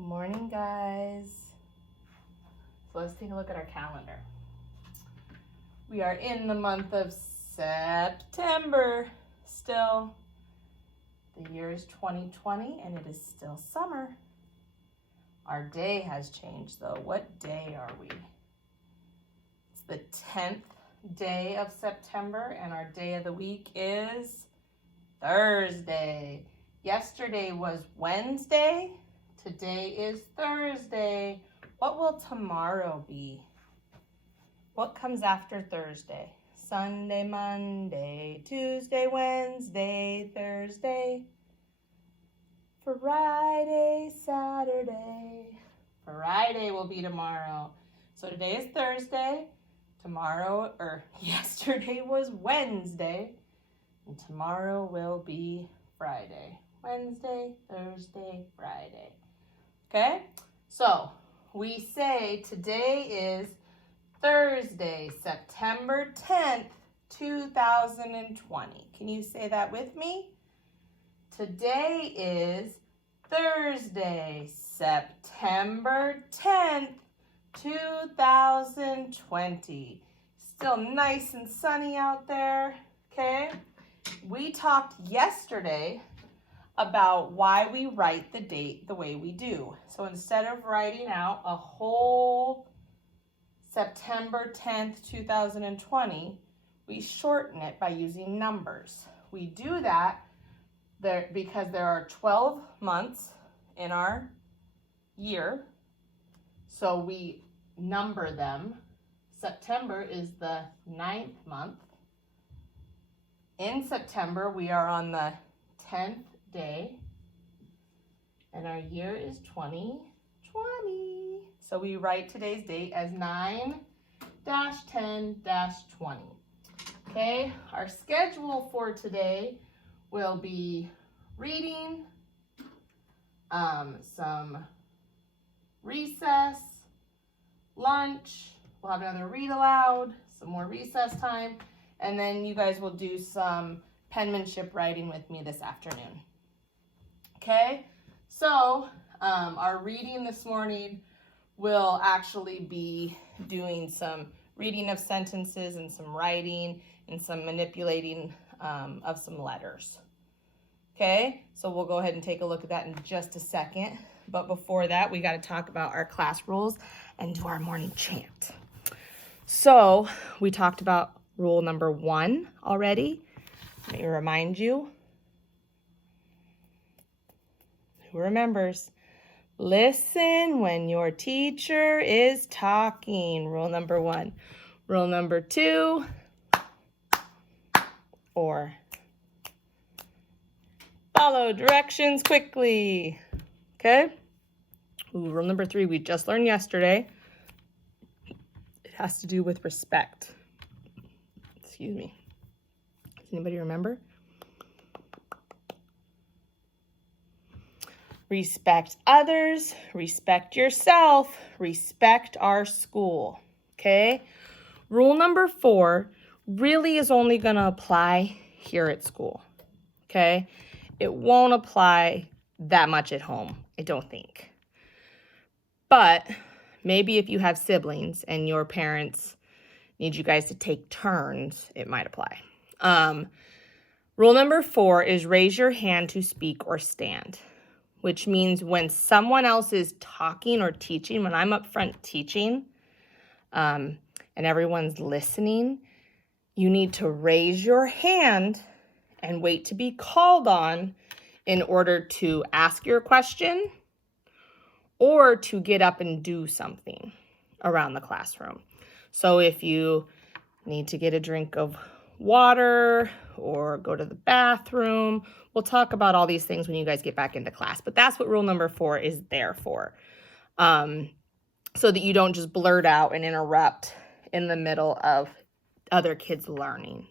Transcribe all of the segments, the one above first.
Good morning, guys. So let's take a look at our calendar. We are in the month of September still. The year is 2020 and it is still summer. Our day has changed though. What day are we? It's the 10th day of September and our day of the week is Thursday. Yesterday was Wednesday. Today is Thursday. What will tomorrow be? What comes after Thursday? Sunday, Monday, Tuesday, Wednesday, Thursday, Friday, Saturday. Friday will be tomorrow. So today is Thursday. Yesterday was Wednesday. And tomorrow will be Friday. Wednesday, Thursday, Friday. Okay? So we say today is Thursday, September 10th, 2020. Can you say that with me? Today is Thursday, September 10th, 2020. Still nice and sunny out there, okay? We talked yesterday about why we write the date the way we do. So instead of writing out a whole September 10th, 2020, we shorten it by using numbers. We do that because there are 12 months in our year, so we number them. September is the 9th month. In September, we are on the 10th day, and our year is 2020. So we write today's date as 9-10-20. Okay, our schedule for today will be reading, some recess, lunch, we'll have another read aloud, some more recess time, and then you guys will do some penmanship writing with me this afternoon. Okay, so our reading this morning will actually be doing some reading of sentences and some writing and some manipulating of some letters. Okay, so we'll go ahead and take a look at that in just a second. But before that, we got to talk about our class rules and do our morning chant. So we talked about rule number 1 already. Let me remind you. Who remembers? Listen when your teacher is talking. Rule number 1. Rule number 2. Or follow directions quickly. Okay? Ooh, rule number 3 we just learned yesterday. It has to do with respect. Excuse me. Does anybody remember? Respect others, respect yourself, respect our school, okay? Rule number 4 really is only going to apply here at school, okay? It won't apply that much at home, I don't think. But maybe if you have siblings and your parents need you guys to take turns, it might apply. Rule number 4 is raise your hand to speak or stand, which means when someone else is talking or teaching, when I'm up front teaching and everyone's listening, you need to raise your hand and wait to be called on in order to ask your question or to get up and do something around the classroom. So if you need to get a drink of water or go to the bathroom, we'll talk about all these things when you guys get back into class, but that's what rule number 4 is there for, so that you don't just blurt out and interrupt in the middle of other kids learning,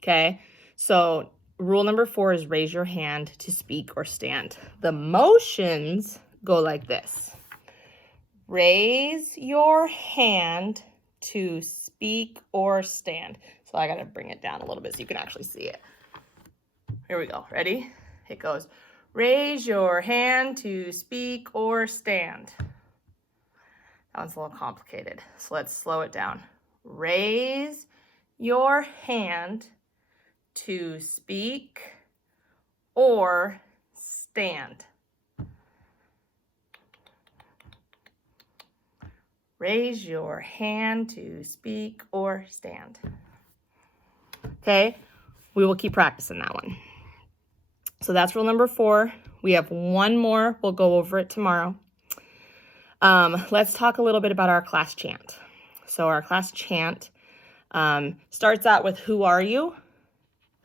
okay? So rule number 4 is raise your hand to speak or stand. The motions go like this. Raise your hand to speak or stand. So I got to bring it down a little bit so you can actually see it. Here we go. Ready? It goes, Raise your hand to speak or stand. That one's a little complicated, so let's slow it down. Raise your hand to speak or stand. Raise your hand to speak or stand. Okay, we will keep practicing that one. So that's rule number 4. We have one more. We'll go over it tomorrow. Let's talk a little bit about our class chant. So our class chant starts out with, who are you?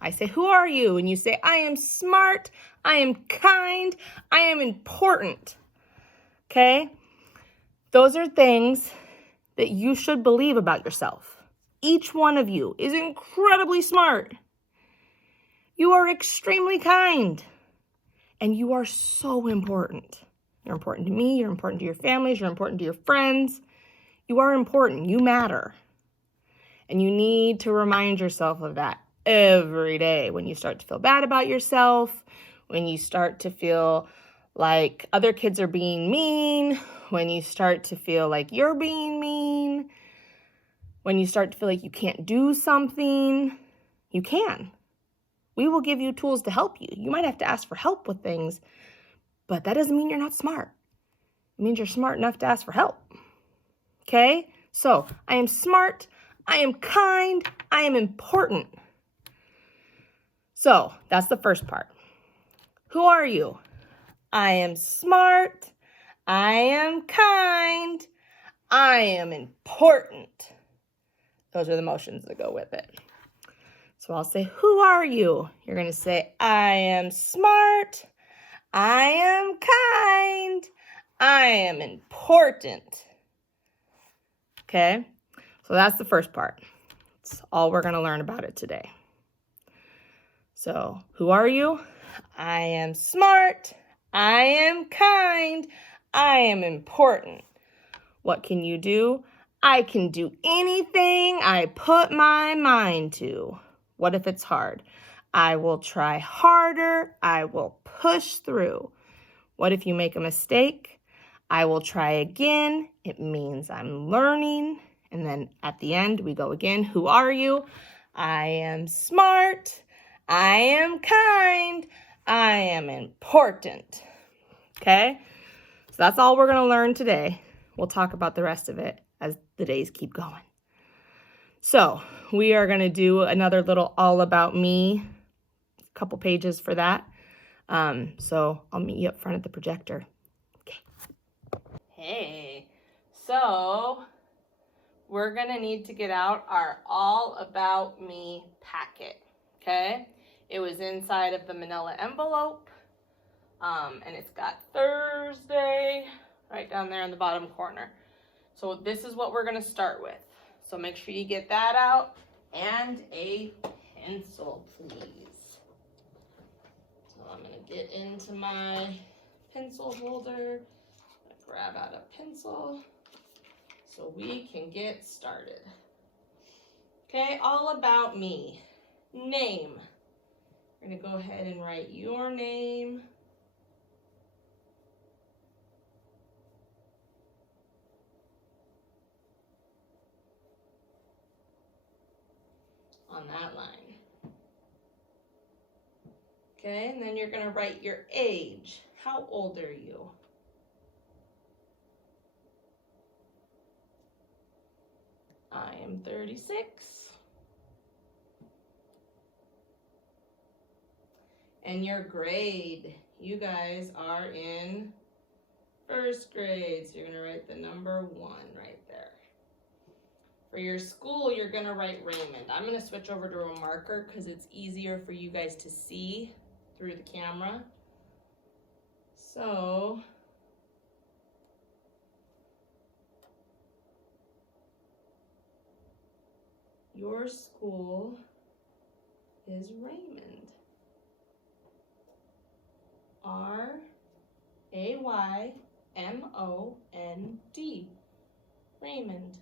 I say, who are you? And you say, I am smart, I am kind, I am important. Okay? Those are things that you should believe about yourself. Each one of you is incredibly smart. You are extremely kind. And you are so important. You're important to me, you're important to your families, you're important to your friends. You are important, you matter. And you need to remind yourself of that every day when you start to feel bad about yourself, when you start to feel like other kids are being mean, when you start to feel like you're being mean, when you start to feel like you can't do something, you can. We will give you tools to help you. You might have to ask for help with things, but that doesn't mean you're not smart. It means you're smart enough to ask for help. Okay? So, I am smart, I am kind, I am important. So, that's the first part. Who are you? I am smart, I am kind, I am important. Those are the motions that go with it. So I'll say, who are you? You're going to say, I am smart, I am kind, I am important. Okay? So that's the first part. That's all we're going to learn about it today. So, who are you? I am smart, I am kind, I am important. What can you do? I can do anything I put my mind to. What if it's hard? I will try harder. I will push through. What if you make a mistake? I will try again. It means I'm learning. And then at the end, we go again. Who are you? I am smart. I am kind. I am important. Okay? So that's all we're going to learn today. We'll talk about the rest of it as the days keep going. So we are going to do another little all about me, a couple pages for that. So I'll meet you up front at the projector. Okay. Hey, so we're going to need to get out our all about me packet. Okay. It was inside of the manila envelope. And it's got Thursday right down there in the bottom corner. So this is what we're going to start with. So make sure you get that out and a pencil, please. So I'm going to get into my pencil holder, grab out a pencil so we can get started. Okay, all about me. Name. We're going to go ahead and write your name. On that line. Okay, and then you're going to write your age. How old are you? I am 36. And your grade. You guys are in first grade, so you're going to write the number 1 right there. For your school, you're going to write Raymond. I'm going to switch over to a marker because it's easier for you guys to see through the camera. So, your school is Raymond. R-A-Y-M-O-N-D. Raymond.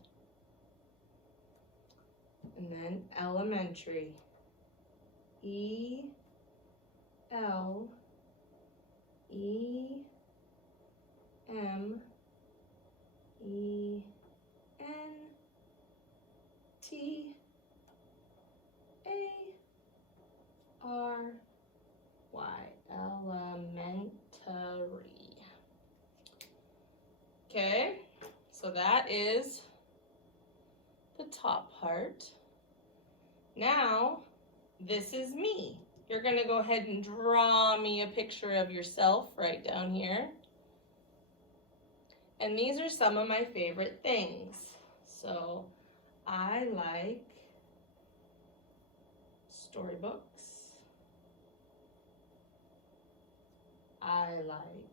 And then elementary. E-L-E-M-E-N-T-R-Y. E-M-E-N-T-A-R-Y, elementary. Okay, so that is the top part. Now, this is me. You're gonna go ahead and draw me a picture of yourself right down here. And these are some of my favorite things. So I like storybooks. I like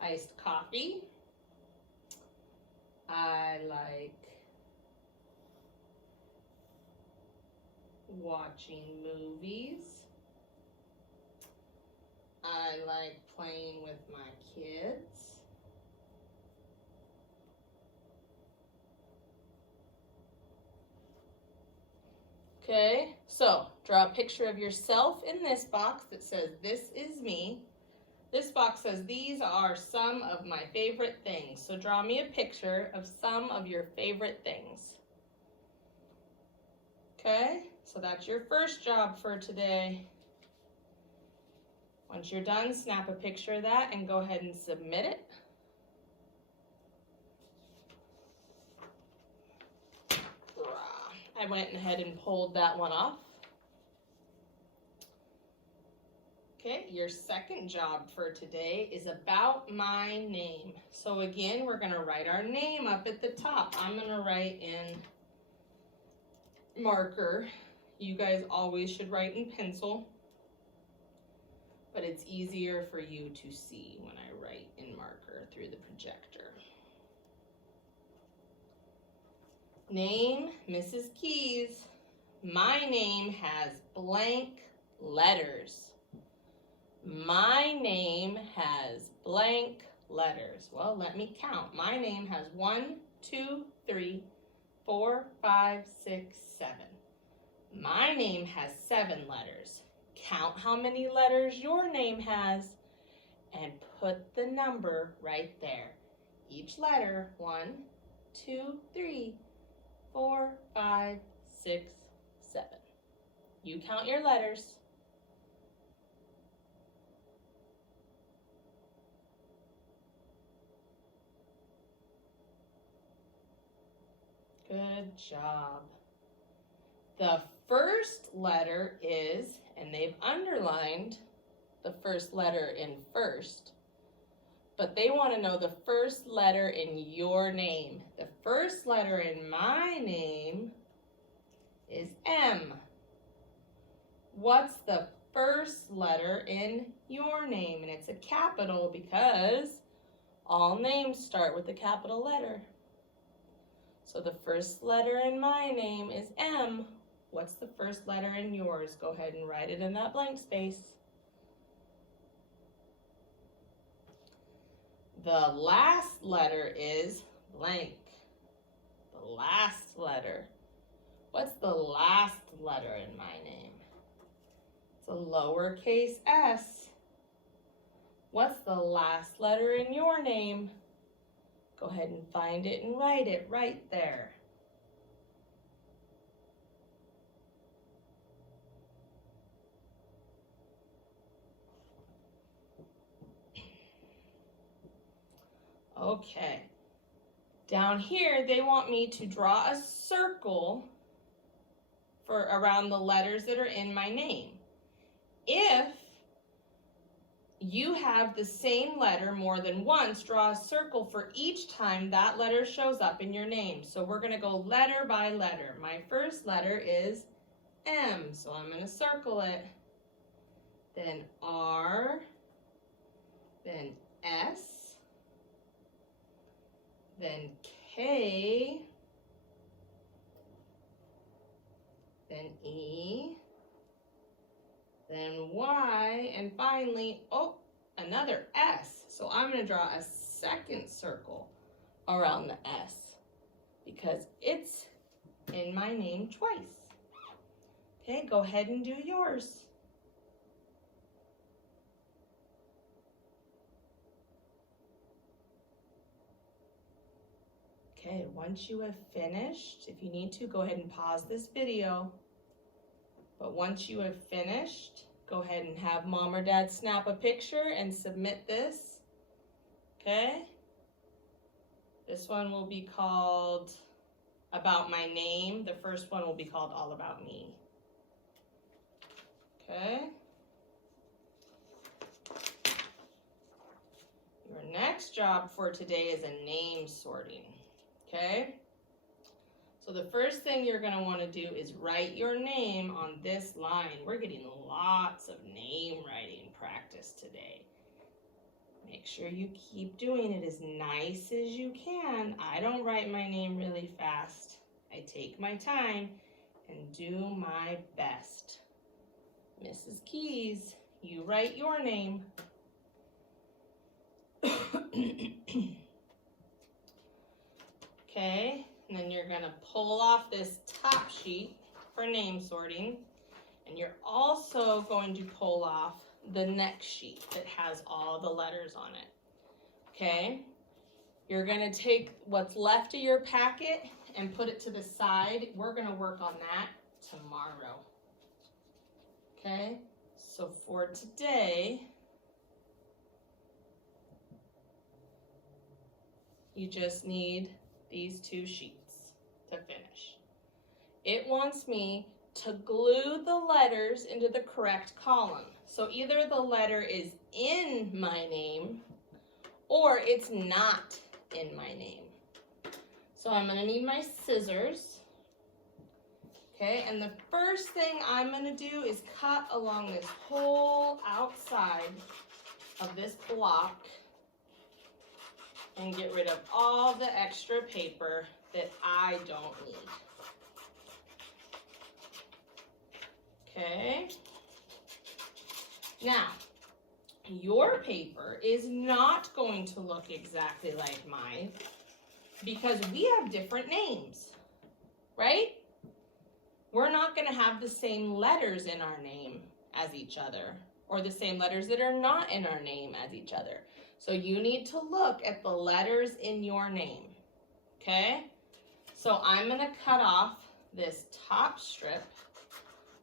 iced coffee. I like watching movies. I like playing with my kids. Okay, so draw a picture of yourself in this box that says, "This is me." This box says, "These are some of my favorite things." So draw me a picture of some of your favorite things. Okay, so that's your first job for today. Once you're done, snap a picture of that and go ahead and submit it. I went ahead and pulled that one off. Okay, your second job for today is about my name. So again, we're gonna write our name up at the top. I'm gonna write in marker. You guys always should write in pencil, but it's easier for you to see when I write in marker through the projector. Name, Mrs. Keys. My name has blank letters. My name has blank letters. Well, let me count. My name has 1, 2, 3, 4, 5, 6, 7. My name has 7 letters. Count how many letters your name has and put the number right there. Each letter, 1, 2, 3, 4, 5, 6, 7. You count your letters. Good job. The first letter is, and they've underlined the first letter in first, but they want to know the first letter in your name. The first letter in my name is M. What's the first letter in your name? And it's a capital because all names start with a capital letter. So the first letter in my name is M. What's the first letter in yours? Go ahead and write it in that blank space. The last letter is blank. The last letter. What's the last letter in my name? It's a lowercase s. What's the last letter in your name? Go ahead and find it and write it right there. Okay. Down here, they want me to draw a circle for around the letters that are in my name. If you have the same letter more than once, draw a circle for each time that letter shows up in your name. So we're going to go letter by letter. My first letter is M, so I'm going to circle it. Then R, then S, then K, then E, then Y, and finally, oh, another S. So I'm going to draw a second circle around the S because it's in my name twice. Okay, go ahead and do yours. Okay, once you have finished, if you need to, go ahead and pause this video. But once you have finished, go ahead and have mom or dad snap a picture and submit this. Okay? This one will be called About My Name. The first one will be called All About Me. Okay? Your next job for today is a name sorting. Okay? So the first thing you're going to want to do is write your name on this line. We're getting lots of name writing practice today. Make sure you keep doing it as nice as you can. I don't write my name really fast. I take my time and do my best. Mrs. Keys, you write your name. Okay, and then you're gonna pull off this top sheet for name sorting, and you're also going to pull off the next sheet that has all the letters on it. Okay, you're gonna take what's left of your packet and put it to the side. We're gonna work on that tomorrow. Okay, so for today, you just need these two sheets to finish. It wants me to glue the letters into the correct column. So either the letter is in my name or it's not in my name. So I'm gonna need my scissors. Okay, and the first thing I'm gonna do is cut along this whole outside of this block and get rid of all the extra paper that I don't need. Okay. Now, your paper is not going to look exactly like mine because we have different names, right? We're not going to have the same letters in our name as each other, or the same letters that are not in our name as each other. So you need to look at the letters in your name, okay? So I'm going to cut off this top strip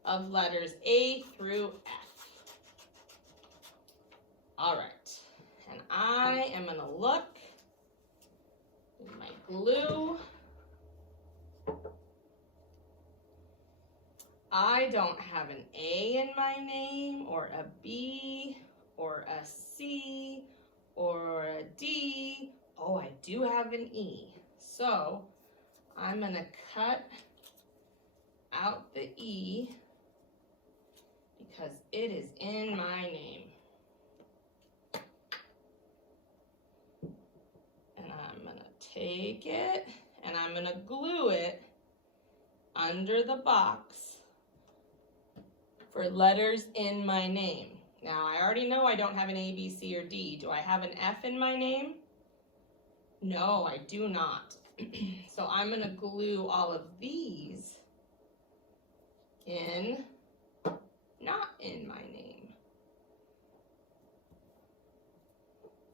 of letters A through F. All right, and I am going to look with my glue. I don't have an A in my name, or a B, or a C, or a D. Oh, I do have an E. So I'm going to cut out the E because it is in my name. And I'm going to take it and I'm going to glue it under the box for letters in my name. Now, I already know I don't have an A, B, C, or D. Do I have an F in my name? No, I do not. So I'm going to glue all of these in, not in my name.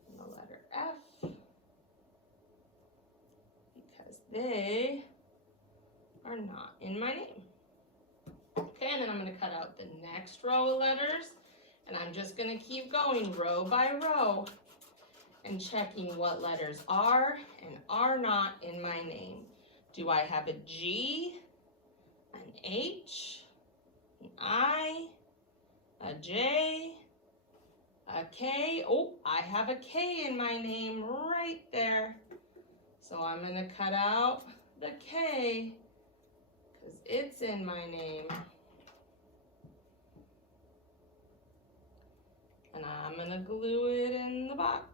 And the letter F, because they are not in my name. Okay, and then I'm going to cut out the next row of letters, and I'm just going to keep going row by row and checking what letters are and are not in my name. Do I have a G, an H, an I, a J, a K? Oh, I have a K in my name right there. So I'm going to cut out the K because it's in my name. And I'm going to glue it in the box.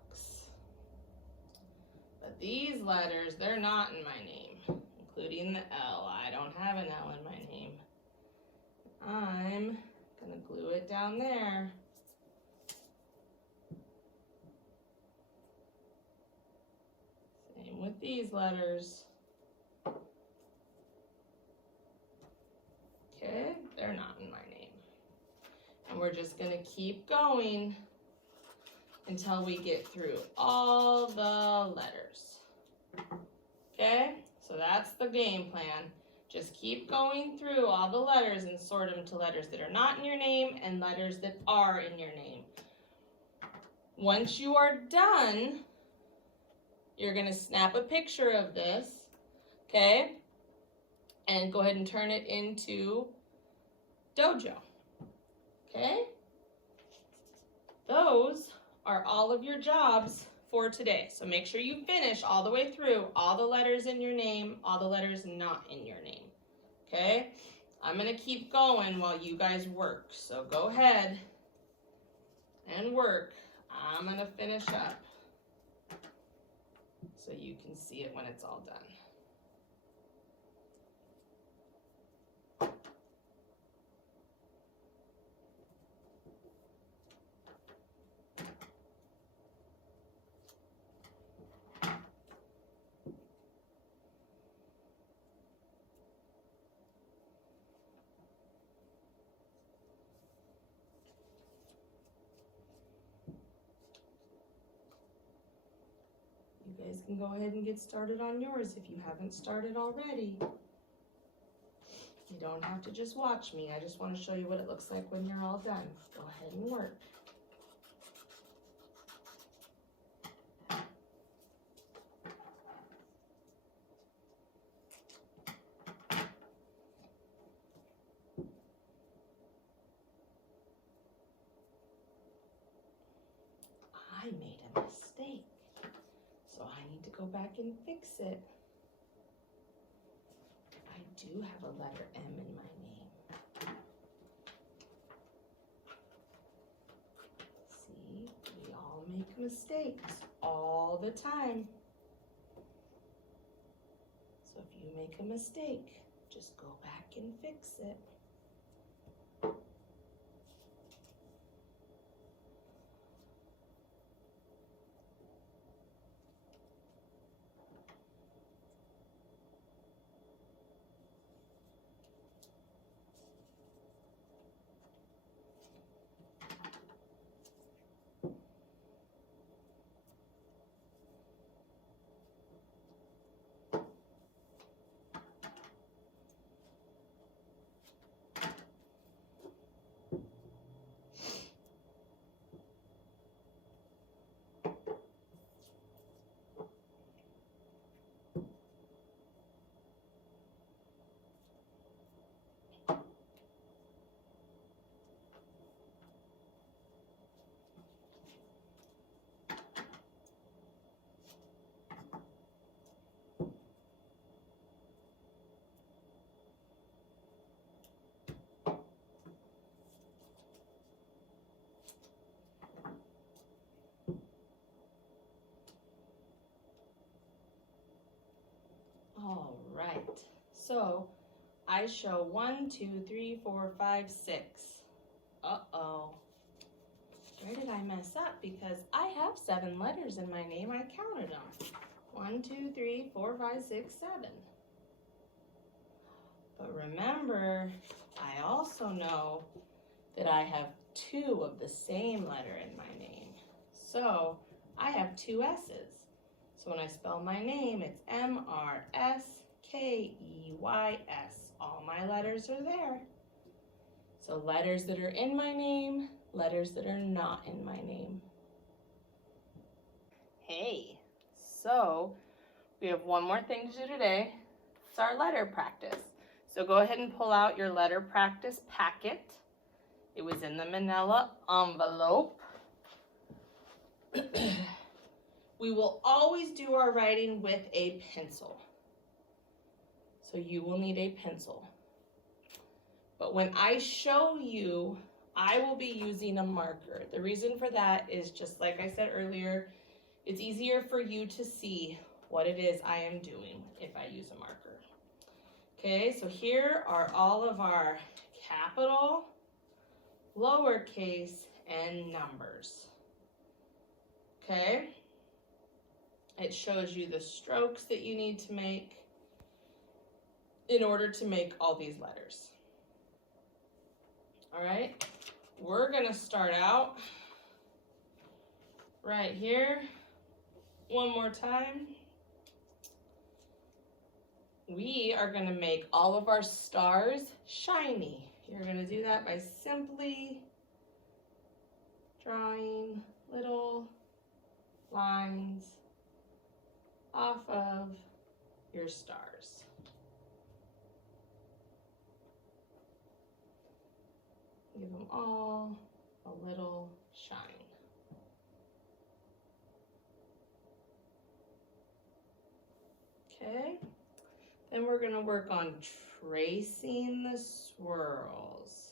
But these letters, they're not in my name, including the L. I don't have an L in my name. I'm going to glue it down there. Same with these letters. And we're just gonna keep going until we get through all the letters. Okay, so that's the game plan. Just keep going through all the letters and sort them to letters that are not in your name and letters that are in your name. Once you are done, you're gonna snap a picture of this, okay? And go ahead and turn it into Dojo, okay? Those are all of your jobs for today. So make sure you finish all the way through all the letters in your name, all the letters not in your name, okay? I'm gonna keep going while you guys work. So go ahead and work. I'm gonna finish up so you can see it when it's all done. You guys can go ahead and get started on yours if you haven't started already. You don't have to just watch me. I just want to show you what it looks like when you're all done. Go ahead and work. I made a mistake, so I need to go back and fix it. I do have a letter M in my name. See, we all make mistakes all the time. So if you make a mistake, just go back and fix it. All right, so I show 1, 2, 3, 4, 5, 6. Uh-oh. Where did I mess up? Because I have 7 letters in my name. I counted them. 1, 2, 3, 4, 5, 6, 7. But remember, I also know that I have 2 of the same letter in my name. So I have 2 S's. So when I spell my name, it's M-R-S-K-E-Y-S. All my letters are there. So letters that are in my name, letters that are not in my name. Hey, so we have one more thing to do today. It's our letter practice. So go ahead and pull out your letter practice packet. It was in the manila envelope. We will always do our writing with a pencil. So you will need a pencil. But when I show you, I will be using a marker. The reason for that is just like I said earlier, it's easier for you to see what it is I am doing if I use a marker. Okay, so here are all of our capital, lowercase, and numbers. Okay, it shows you the strokes that you need to make in order to make all these letters. All right, we're gonna start out right here. One more time. We are gonna make all of our stars shiny. You're gonna do that by simply drawing little lines off of your stars. Give them all a little shine. Okay, then we're gonna work on tracing the swirls.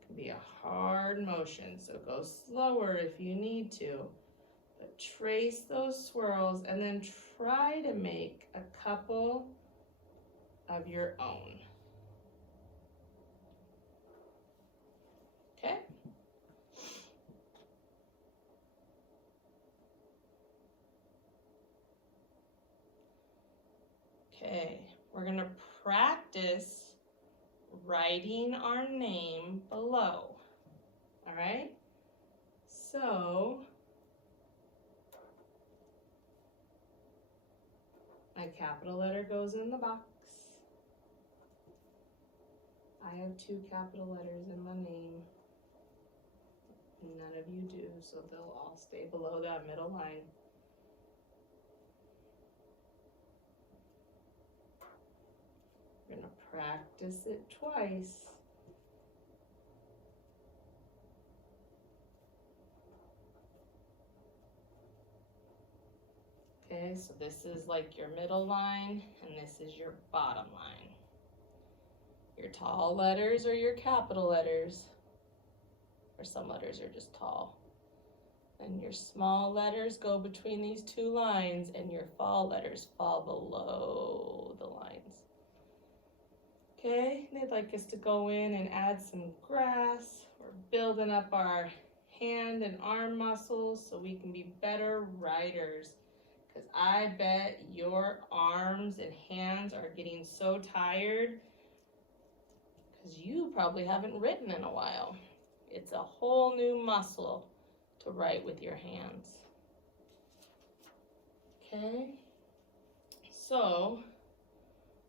It can be a hard motion, so go slower if you need to. But trace those swirls and then try to make a couple of your own. Okay? Okay, we're gonna practice writing our name below. All right? So, my capital letter goes in the box. I have 2 capital letters in my name. None of you do, so they'll all stay below that middle line. We're gonna practice it twice. Okay, so this is like your middle line, and this is your bottom line. Your tall letters are your capital letters, or some letters are just tall. And your small letters go between these 2 lines, and your fall letters fall below the lines. Okay, they'd like us to go in and add some grass. We're building up our hand and arm muscles so we can be better writers. Because I bet your arms and hands are getting so tired because you probably haven't written in a while. It's a whole new muscle to write with your hands. Okay, so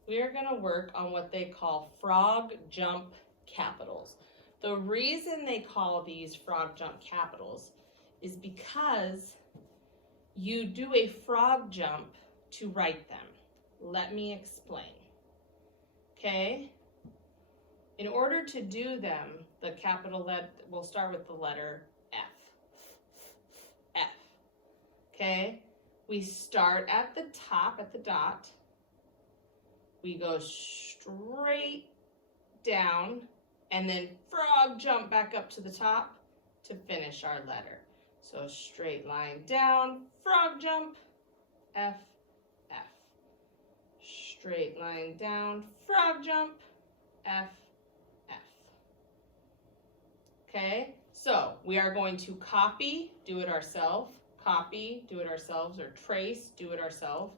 we're gonna work on what they call frog jump capitals. The reason they call these frog jump capitals is because you do a frog jump to write them. Let me explain. Okay? In order to do them, the capital letter, we'll start with the letter F. F. Okay? We start at the top, at the dot. We go straight down and then frog jump back up to the top to finish our letter. So straight line down, frog jump, F, F. Straight line down, frog jump, F, F. Okay, so we are going to copy, do it ourselves, copy, do it ourselves, or trace, do it ourselves.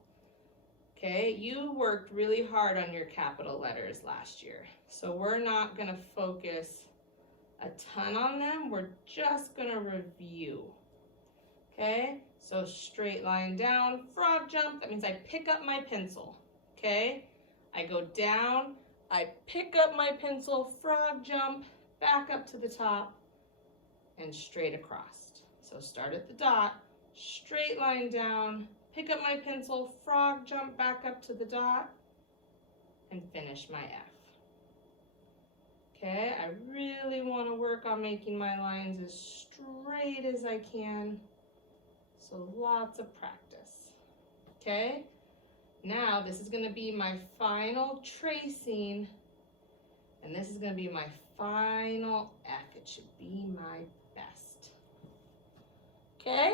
Okay, you worked really hard on your capital letters last year, so we're not gonna focus a ton on them, we're just gonna review. Okay, so straight line down, frog jump, that means I pick up my pencil, okay? I go down, I pick up my pencil, frog jump, back up to the top, and straight across. So start at the dot, straight line down, pick up my pencil, frog jump back up to the dot, and finish my F. Okay, I really want to work on making my lines as straight as I can. So lots of practice. Okay, now this is going to be my final tracing, and this is going to be my final F. It should be my best. Okay,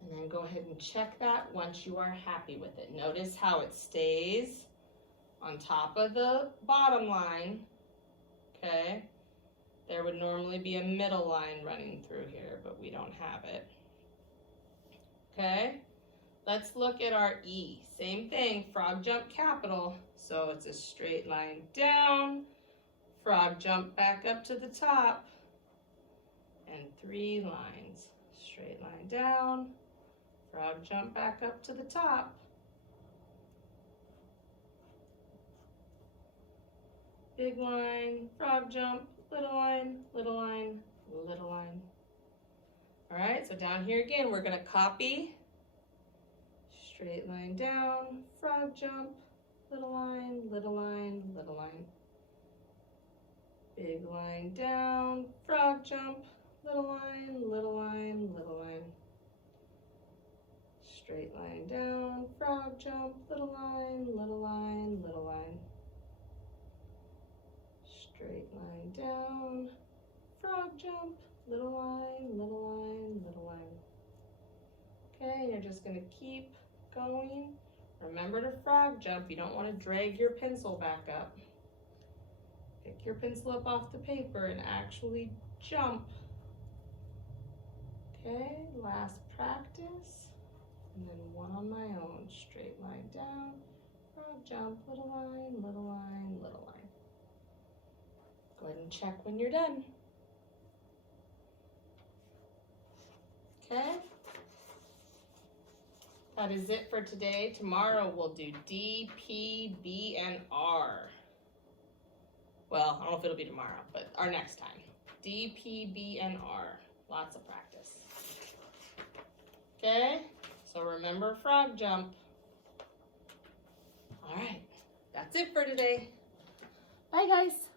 and then go ahead and check that once you are happy with it. Notice how it stays on top of the bottom line. Okay, there would normally be a middle line running through here, but we don't have it. Okay, let's look at our E. Same thing, frog jump capital. So it's a straight line down, Frog jump back up to the top. And 3 lines. Straight line down. Frog jump back up to the top. Big line, frog jump, little line, little line, little line. All right, so down here again, we're gonna copy. Straight line down, frog jump, little line, little line, little line. Big line down, frog jump, little line, little line, little line. Straight line down, frog jump, little line, little line, little line. Straight line down, frog jump, little line, little line, little line. Okay, and you're just gonna keep going. Remember to frog jump. You don't want to drag your pencil back up. Pick your pencil up off the paper and actually jump. Okay, last practice. And then one on my own. Straight line down, frog jump, little line, little line, little line. Go ahead and check when you're done. Okay. That is it for today. Tomorrow we'll do D, P, B, and R. Well, I don't know if it'll be tomorrow, but our next time. D, P, B, and R. Lots of practice. Okay, so remember frog jump. All right, that's it for today. Bye, guys.